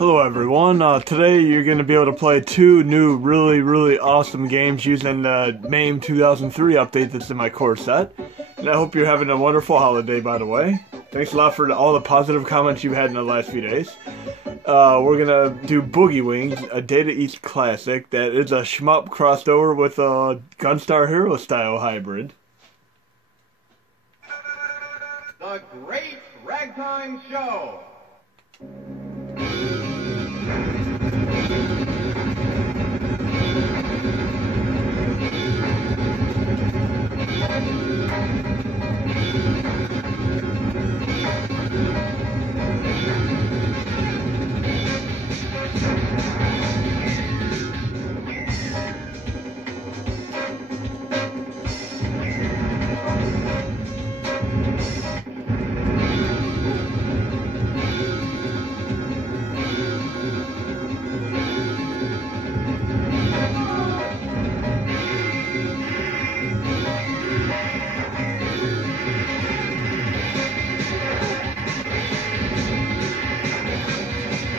Hello everyone, today you're going to be able to play two new really awesome games using the MAME 2003 update that's in my core set. And I hope you're having a wonderful holiday, by the way. Thanks a lot for all the positive comments you've had in the last few days. We're going to do Boogie Wings, a Data East classic that is a shmup crossed over with a Gunstar Hero style hybrid. The Great Ragtime Show!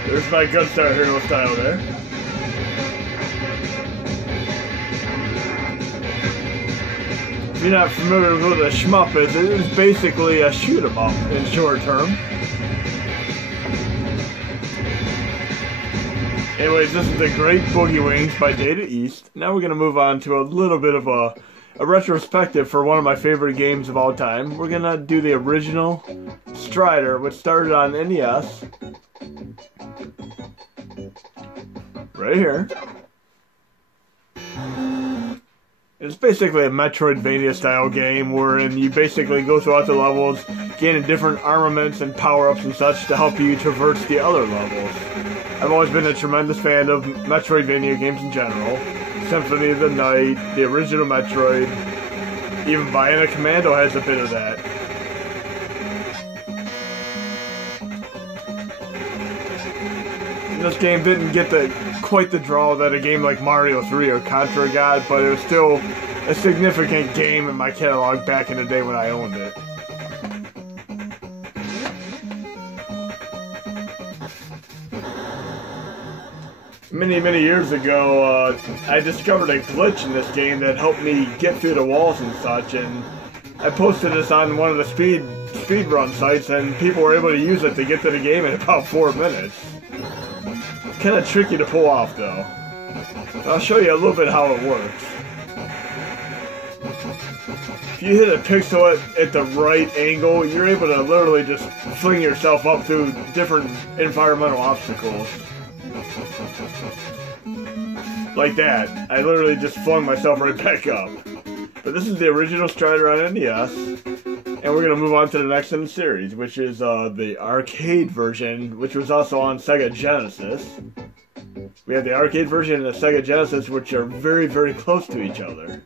There's my Gunstar Hero style there. If you're not familiar with what a shmup is, it is basically a shoot 'em up in short term. Anyways, this is the Great Boogie Wings by Data East. Now we're going to move on to a little bit of a retrospective for one of my favorite games of all time. We're going to do the original Strider, which started on NES. Right here. It's basically a Metroidvania style game wherein you basically go throughout the levels, gaining different armaments and power-ups and such to help you traverse the other levels. I've always been a tremendous fan of Metroidvania games in general. Symphony of the Night, the original Metroid, even Bionic Commando has a bit of that. This game didn't get quite the draw that a game like Mario 3 or Contra got, but it was still a significant game in my catalog back in the day when I owned it. Many years ago, I discovered a glitch in this game that helped me get through the walls and such, and I posted this on one of the speedrun sites, and people were able to use it to get to the game in about 4 minutes. Kind of tricky to pull off though. I'll show you a little bit how it works. If you hit a pixel at the right angle, you're able to literally just fling yourself up through different environmental obstacles. Like that. I literally just flung myself right back up. But this is the original Strider on NES. And we're going to move on to the next in the series, which is the arcade version, which was also on Sega Genesis. We have the arcade version and the Sega Genesis, which are very close to each other.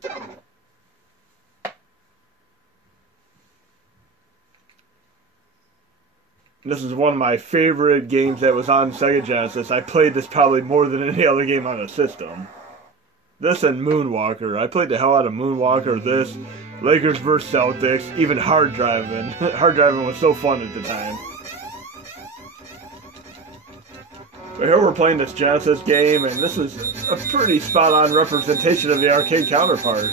And this is one of my favorite games that was on Sega Genesis. I played this probably more than any other game on the system. This and Moonwalker. I played the hell out of Moonwalker, this, Lakers vs. Celtics, even Hard Driving. Hard Driving was so fun at the time. So here we're playing this Genesis game, and this is a pretty spot-on representation of the arcade counterpart.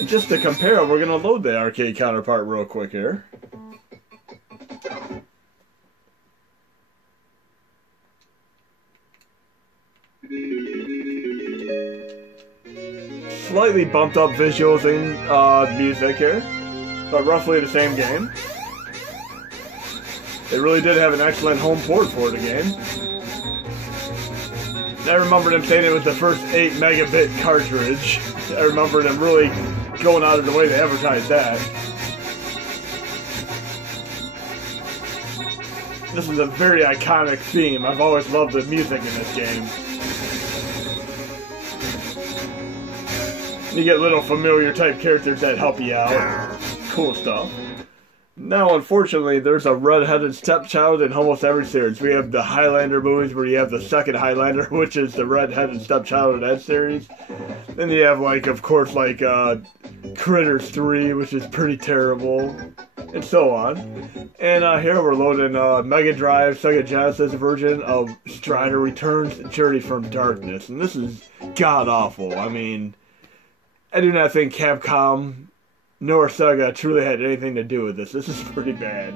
And just to compare, we're going to load the arcade counterpart real quick here. Slightly bumped up visuals and music here, but roughly the same game. They really did have an excellent home port for the game. I remember them saying it was the first 8 megabit cartridge. I remember them really going out of the way to advertise that. This is a very iconic theme. I've always loved the music in this game. You get little familiar type characters that help you out. Cool stuff. Now, unfortunately, there's a red-headed stepchild in almost every series. We have the Highlander movies where you have the second Highlander, which is the red-headed stepchild of that series. Then you have, like, of course, like, Critters 3, which is pretty terrible. and so on. And here we're loading Mega Drive, Sega Genesis version of Strider Returns Journey from Darkness. And this is god-awful. I mean, I do not think Capcom nor Sega truly had anything to do with this. This is pretty bad.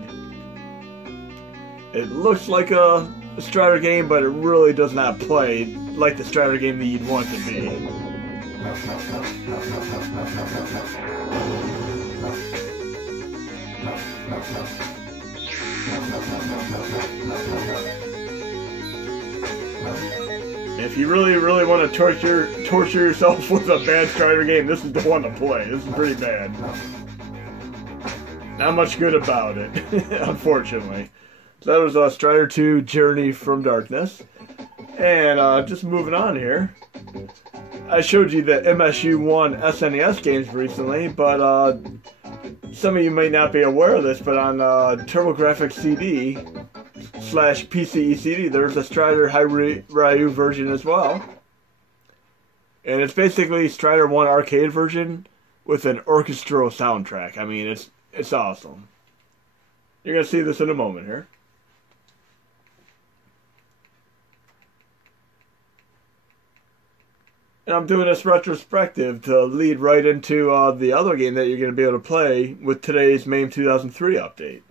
It looks like a Strider game, but it really does not play like the Strider game that you'd want it to be. If you really want to torture yourself with a bad Strider game, this is the one to play. This is pretty bad. Not much good about it, unfortunately. So that was Strider 2 Journey from Darkness. And just moving on here. I showed you the MSU1 SNES games recently, but some of you may not be aware of this, but on TurboGrafx CD / PCE CD, there's a Strider Ryu version as well. And it's basically Strider 1 arcade version with an orchestral soundtrack. I mean, it's awesome. You're going to see this in a moment here. And I'm doing this retrospective to lead right into the other game that you're going to be able to play with today's MAME 2003 update.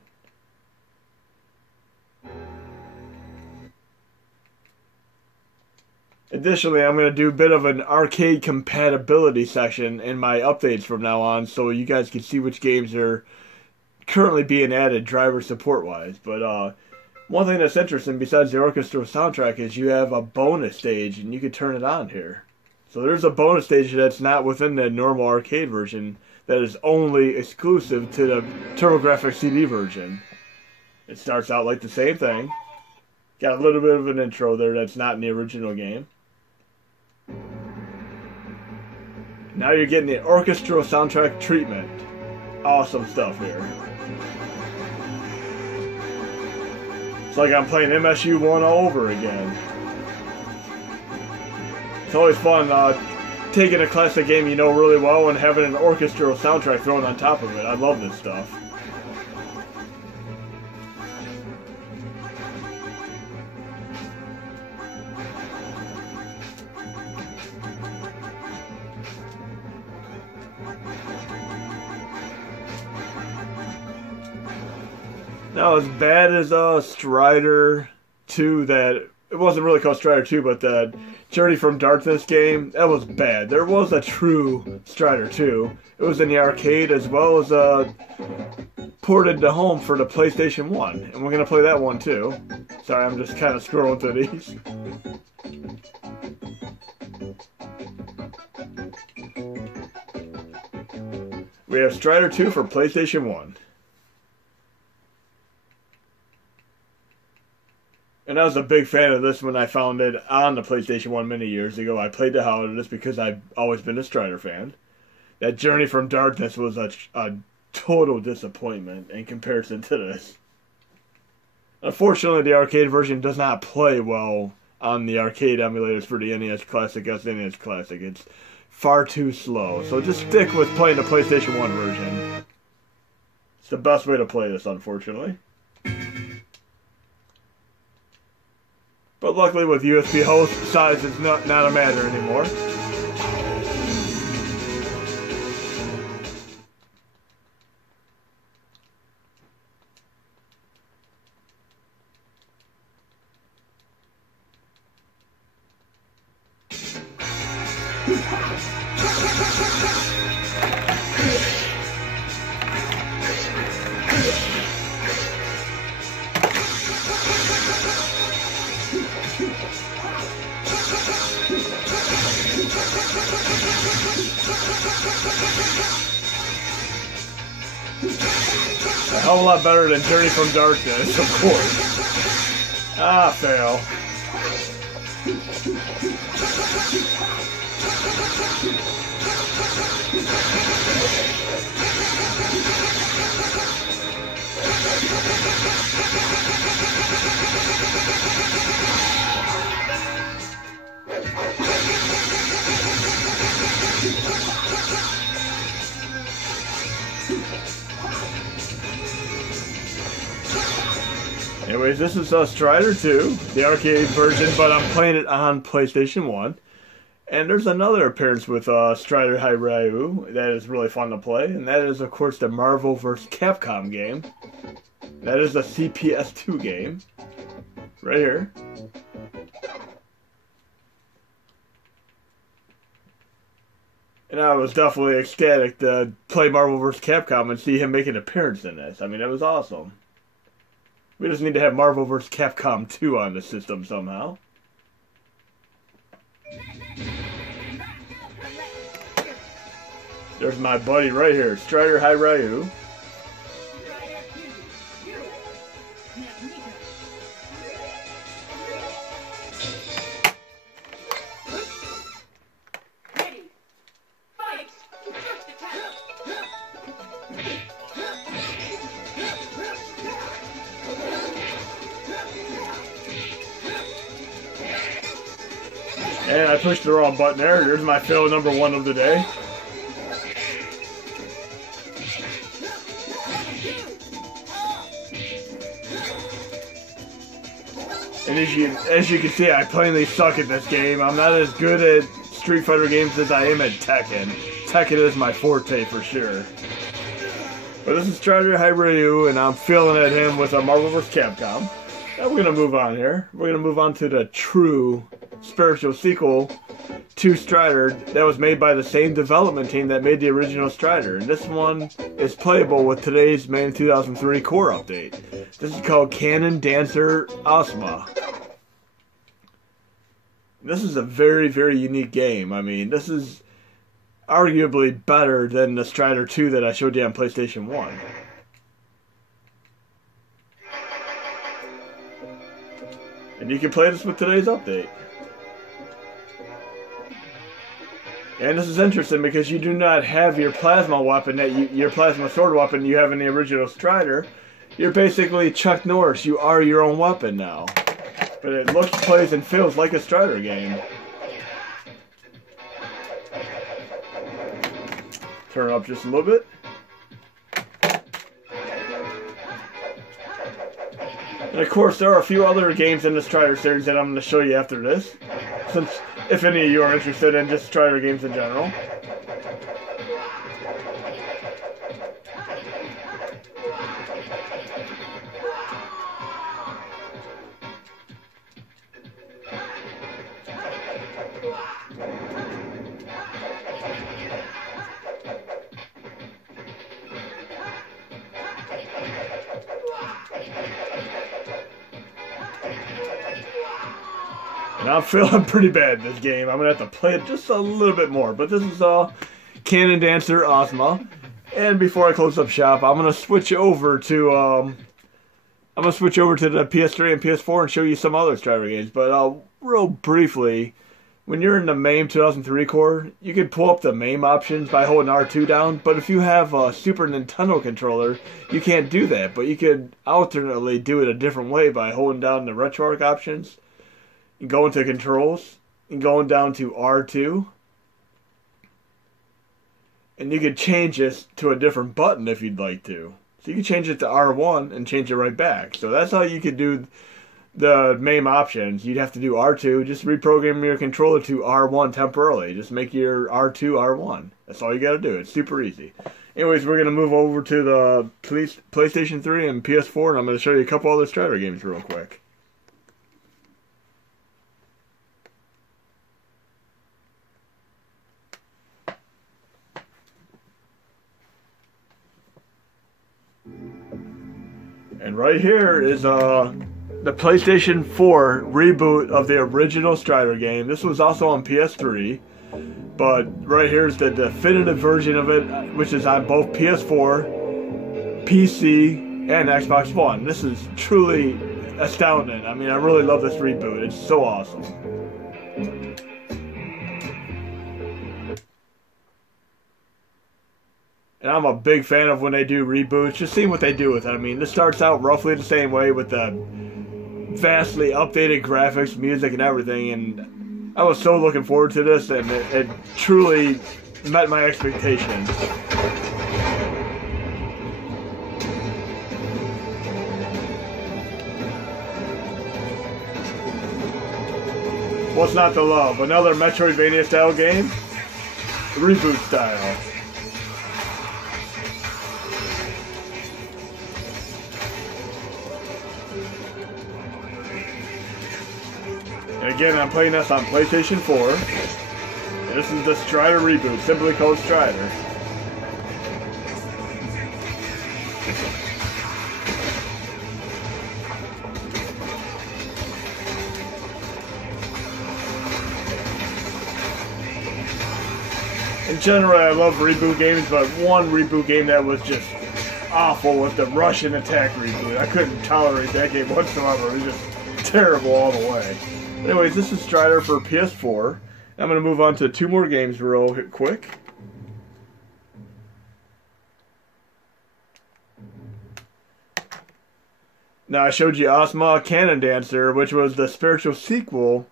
Additionally, I'm going to do a bit of an arcade compatibility section in my updates from now on, so you guys can see which games are currently being added driver support-wise. But one thing that's interesting besides the orchestral soundtrack is you have a bonus stage, and you can turn it on here. So there's a bonus stage that's not within the normal arcade version that is only exclusive to the TurboGrafx CD version. It starts out like the same thing. Got a little bit of an intro there that's not in the original game. Now you're getting the orchestral soundtrack treatment. Awesome stuff here. It's like I'm playing MSU1 all over again. It's always fun taking a classic game you know really well and having an orchestral soundtrack thrown on top of it. I love this stuff. Now, as bad as Strider 2, that it wasn't really called Strider 2, but the Journey from Darkness game, that was bad. There was a true Strider 2. It was in the arcade as well as ported to home for the PlayStation 1. And we're going to play that one too. Sorry, I'm just kind of scrolling through these. We have Strider 2 for PlayStation 1. And I was a big fan of this when I found it on the PlayStation 1 many years ago. I played the hell out of this because I've always been a Strider fan. That Journey from Darkness was a total disappointment in comparison to this. Unfortunately, the arcade version does not play well on the arcade emulators for the NES Classic, SNES Classic. It's far too slow. So just stick with playing the PlayStation 1 version. It's the best way to play this, unfortunately. But luckily with USB host, size is not a matter anymore. A hell of a lot better than Journey from Darkness, of course. Ah, fail. Anyways, this is Strider 2, the arcade version, but I'm playing it on PlayStation 1. And there's another appearance with Strider High Ryu that is really fun to play, and that is, of course, the Marvel vs. Capcom game. That is a CPS2 game. Right here. And I was definitely ecstatic to play Marvel vs. Capcom and see him make an appearance in this. I mean, it was awesome. We just need to have Marvel vs. Capcom 2 on the system somehow. There's my buddy right here, Strider High Ryu. And I pushed the wrong button there. Here's my fail number 1 of the day. And as you can see, I plainly suck at this game. I'm not as good at Street Fighter games as I am at Tekken. Tekken is my forte for sure. But this is Strider High Ryu, and I'm feeling at him with a Marvel vs. Capcom. Now we're going to move on here. We're going to move on to the true spiritual sequel to Strider that was made by the same development team that made the original Strider. And this one is playable with today's MAME 2003 core update. This is called Cannon Dancer Ozma. This is a very, very unique game. I mean, this is arguably better than the Strider 2 that I showed you on PlayStation 1. And you can play this with today's update. And this is interesting because you do not have your plasma weapon, your plasma sword weapon you have in the original Strider. You're basically Chuck Norris. You are your own weapon now. But it looks, plays, and feels like a Strider game. Turn it up just a little bit. And of course, there are a few other games in the Strider series that I'm going to show you after this. Since, if any of you are interested in just Strider games in general. And I'm feeling pretty bad in this game. I'm going to have to play it just a little bit more. But this is Cannon Dancer Ozma. And before I close up shop, I'm going to switch over to the PS3 and PS4 and show you some other Strider games. But real briefly, when you're in the MAME 2003 core, you can pull up the MAME options by holding R2 down. But if you have a Super Nintendo controller, you can't do that. But you could alternately do it a different way by holding down the RetroArch options. And going to controls and going down to R2, and you could change this to a different button if you'd like to. So you can change it to R1 and change it right back. So that's how you could do the MAME options. You'd have to do R2, just reprogram your controller to R1 temporarily. Just make your R2 R1. That's all you gotta do. It's super easy. Anyways, we're gonna move over to the PlayStation 3 and PS4, and I'm gonna show you a couple other Strider games real quick. And right here is the PlayStation 4 reboot of the original Strider game. This was also on PS3, but right here is the definitive version of it, which is on both PS4, PC, and Xbox One. This is truly astounding. I mean, I really love this reboot. It's so awesome. And I'm a big fan of when they do reboots, just seeing what they do with it. I mean, this starts out roughly the same way with the vastly updated graphics, music, and everything. And I was so looking forward to this, and it truly met my expectations. What's not to love? Another Metroidvania style game? Reboot style. And again, I'm playing this on PlayStation 4. And this is the Strider reboot, simply called Strider. In general, I love reboot games, but one reboot game that was just awful was the Russian Attack reboot. I couldn't tolerate that game whatsoever. It was just terrible all the way. Anyways, this is Strider for PS4. I'm going to move on to two more games real quick. Now, I showed you Ozma Cannon Dancer, which was the spiritual sequel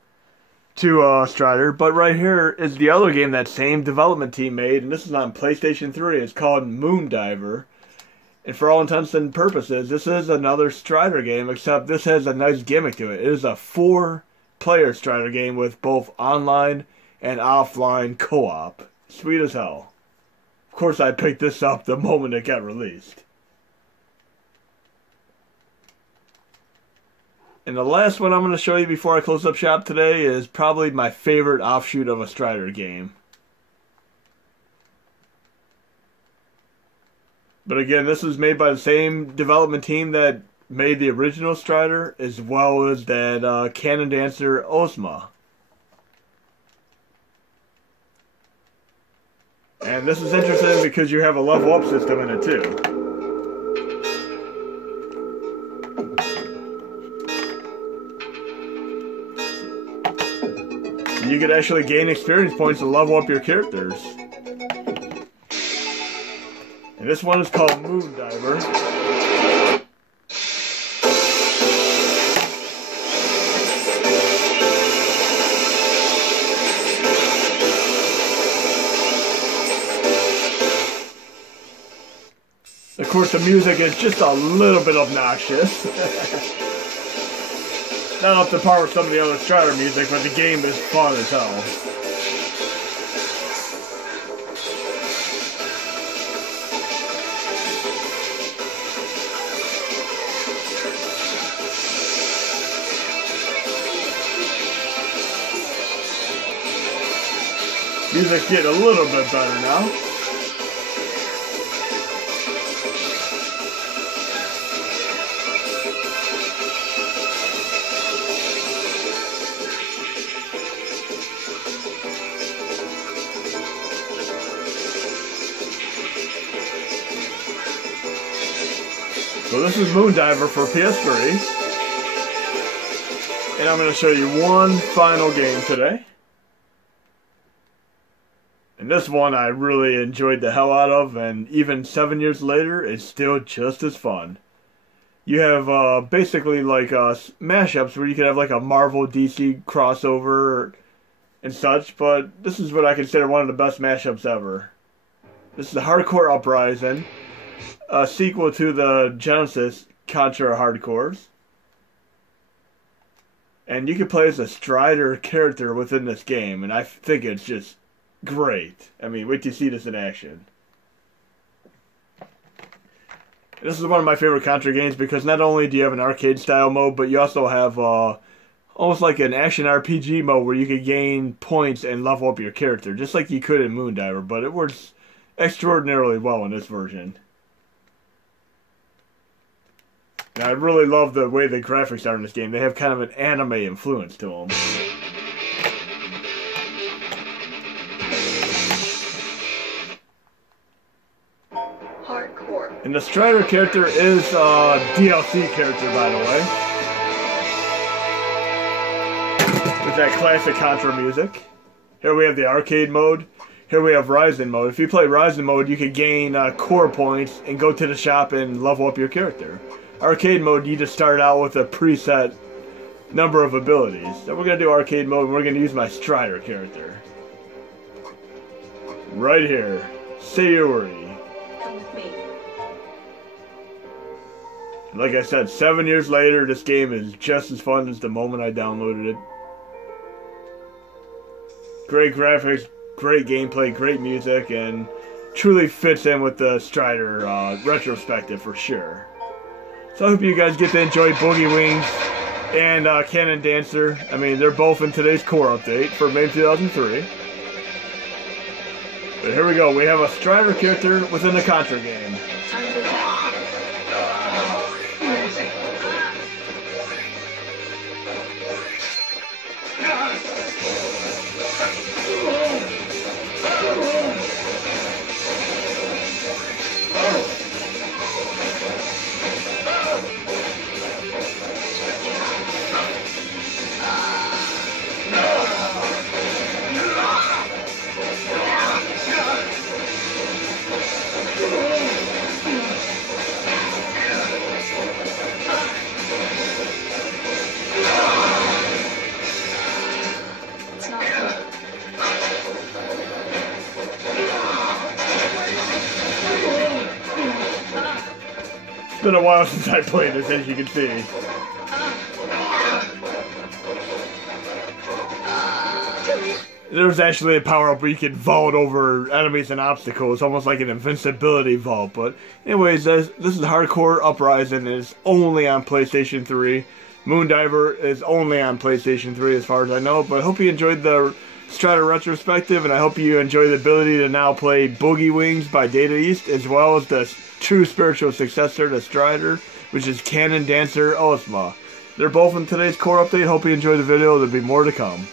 to Strider, but right here is the other game that same development team made, and this is on PlayStation 3. It's called Moondiver, and for all intents and purposes, this is another Strider game, except this has a nice gimmick to it. It is a 4-player Strider game with both online and offline co-op. Sweet as hell. Of course, I picked this up the moment it got released. And the last one I'm going to show you before I close up shop today is probably my favorite offshoot of a Strider game. But again, this was made by the same development team that made the original Strider, as well as that Cannon Dancer Ozma. And this is interesting because you have a level up system in it too. You could actually gain experience points to level up your characters. And this one is called Moondiver. Of course, the music is just a little bit obnoxious. Not up to par with some of the other Strider music, but the game is fun as hell. Music's getting a little bit better now. So this is Moondiver for PS3, and I'm going to show you one final game today. And this one I really enjoyed the hell out of, and even 7 years later, it's still just as fun. You have basically like mashups where you could have like a Marvel DC crossover and such, but this is what I consider one of the best mashups ever. This is the Hardcore Uprising, a sequel to the Genesis Contra Hardcores. And you can play as a Strider character within this game, and I think it's just great. I mean, wait till you see this in action. This is one of my favorite Contra games because not only do you have an arcade style mode, but you also have almost like an action RPG mode where you could gain points and level up your character, just like you could in Moondiver, but it works extraordinarily well in this version. And I really love the way the graphics are in this game. They have kind of an anime influence to them. Hardcore. And the Strider character is a DLC character, by the way. With that classic Contra music. Here we have the arcade mode. Here we have Rising mode. If you play Rising mode, you can gain core points and go to the shop and level up your character. Arcade mode, you just start out with a preset number of abilities. So we're going to do arcade mode, and we're going to use my Strider character. Right here. Sayuri. Come with me. Like I said, 7 years later, this game is just as fun as the moment I downloaded it. Great graphics, great gameplay, great music, and truly fits in with the Strider retrospective for sure. So I hope you guys get to enjoy Boogie Wings and Cannon Dancer. I mean, they're both in today's core update for MAME 2003. But here we go, we have a Strider character within the Contra game. It's been a while since I played this, as you can see. There's actually a power-up where you can vault over enemies and obstacles, almost like an invincibility vault. But anyways, this is Hardcore Uprising. It's only on PlayStation 3. Moondiver is only on PlayStation 3 as far as I know. But I hope you enjoyed the Strider retrospective, and I hope you enjoy the ability to now play Boogie Wings by Data East, as well as the true spiritual successor to Strider, which is Cannon Dancer Osma. They're both in today's core update. Hope you enjoyed the video. There'll be more to come.